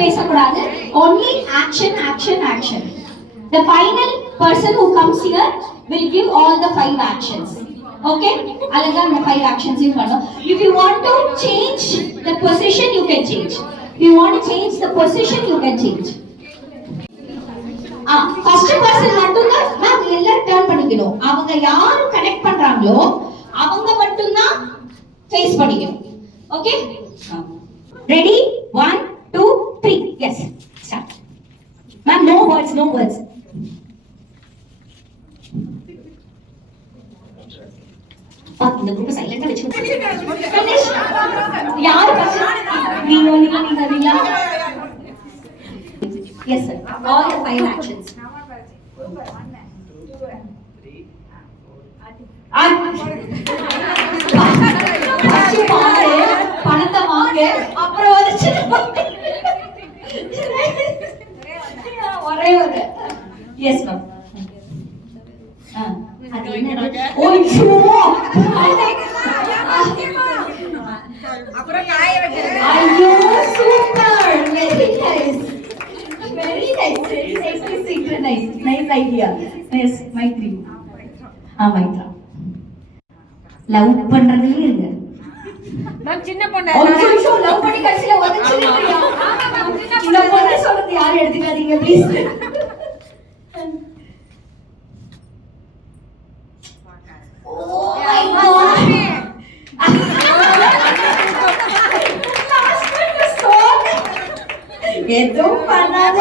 பேசக்கூடாது. Only action, action, action. The final person who comes here will give all the 5 actions. Okay? Alaga the 5 actions you pannu. If you want to change the position, you can change. If you want to change the position, you can change. First person மட்டும் தான் ma'am எல்லாம் turn பண்ணிக்கணும். அவங்க யாரு connect பண்றாங்களோ அவங்க மட்டும் தான் ஃபேஸ் பண்ணிக்கணும். Okay? Ready? 1 2 3 yes start. Ma'am no words, no words. இந்த குரூப் சைலண்டா வெச்சுக்கோ. ஃபினிஷ். யார் ஃபர்ஸ்ட்? நீங்க Yes sir. All the 5 actions. பணத்தை வாங்க அப்புறம் ஒரே ஒரு எஸ் மேம். ஐயோ super, very nice. Very nice, very nicely synchronized. Nice idea. Yes, Maitri. Maitra. Love பண்றதுலயே இருங்க. நான் சின்ன பொண்ணு. ஓகே, லவ் பண்ணி கடைசில வந்துச்சிருக்கியா? இந்த பொண்ணு சொல்றது யாரும் எடுத்துக்காதீங்க ப்ளீஸ். Oh my god. எதுவும் பண்ணாத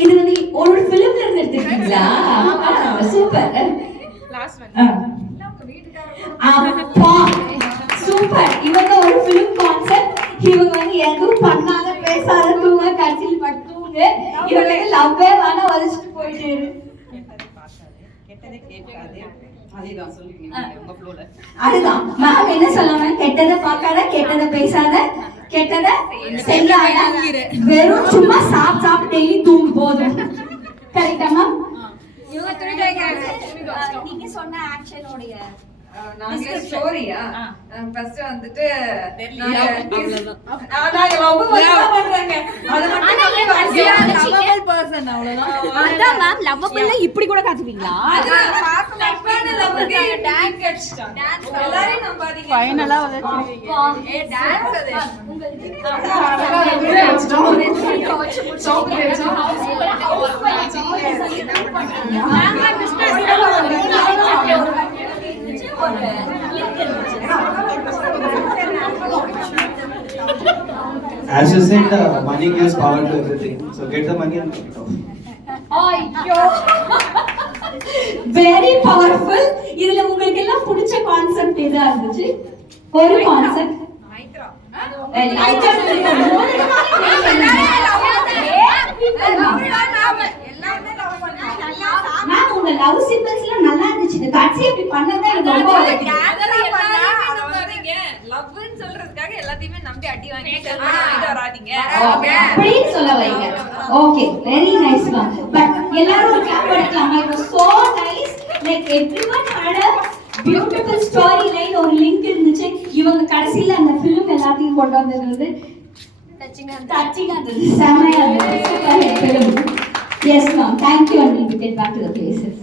இது வந்து ஒரு பிலிம்ல இருந்து எடுத்துக்கிட்டீங்களா? சூப்பர். அப்பா சூப்பர். இவங்க ஒரு பிலிம் கான்செப்ட். இவங்க வந்து எதுவும் பண்ணாத பேசாத தூங்க கடைசியில் படுத்துங்க. இவங்க லவ்வே வேணா வலிச்சுட்டு போயிட்டு அதுதான் மேம் என்ன சொல்லாம, கெட்டதை பார்க்காத, கெட்டதை பேசாத, கெட்டதை செய்யாத, வெறும் சும்மா சாப்பிட்டு டெய்லி தூங்கு போதும். கரெக்டா மேம்? நீங்க சொன்ன ஆக்ஷனோட நாங்க ஸ்டோரியா ஃபர்ஸ்ட் வந்துட்டு நாங்க லவ் பண்றாங்க. அது மட்டும் லவ்வபிள் பர்சன் அவ்வளவுதான். அதான் மேம் லவ்வபிள்ல இப்படி கூட காட்டுவீங்களா? அது பாஸ்ட் லவ்வுக்கு டான்ஸ் கட்ஸ்டா. எல்லாரும் நம்பாதீங்க. ஃபைனலா வச்சிருவீங்க. ஏ டான்ஸ் அது As you said, money gives power to everything. So get the money and take it off. ஐயோ very powerful. இதுல உங்களுக்கு எல்லாம் பிடிச்ச கான்செப்ட் எதா இருந்துச்சு? ஒரு கான்செப்ட் மைத்ரா. உங்க லவ் சிம்பிள்ஸ்லாம் நல்லா இருந்துச்சு. இந்த கட்சி இப்படி பண்ணதா எனக்கு ரொம்ப லவ்னு சொல்றதுக்காக எல்லாத்தையுமே நம்பி அடி வாங்கிட்டு வராதீங்க. அப்படி சொல்ல வைங்க. Okay, very nice ma'am. But எல்லாரும் ஒரு கிளாப் பண்ணலாம். It was so nice. Like everyone had a beautiful story line. ஒரு லிங்க் இருந்துச்சு. இவங்க கடைசில அந்த ஃபிலிம் எல்லாத்தையும் கொண்டு வந்தது டச்சிங்கா இருந்துச்சு. செமையா இருந்துச்சு. Yes ma'am, thank you and we'll get back to the places.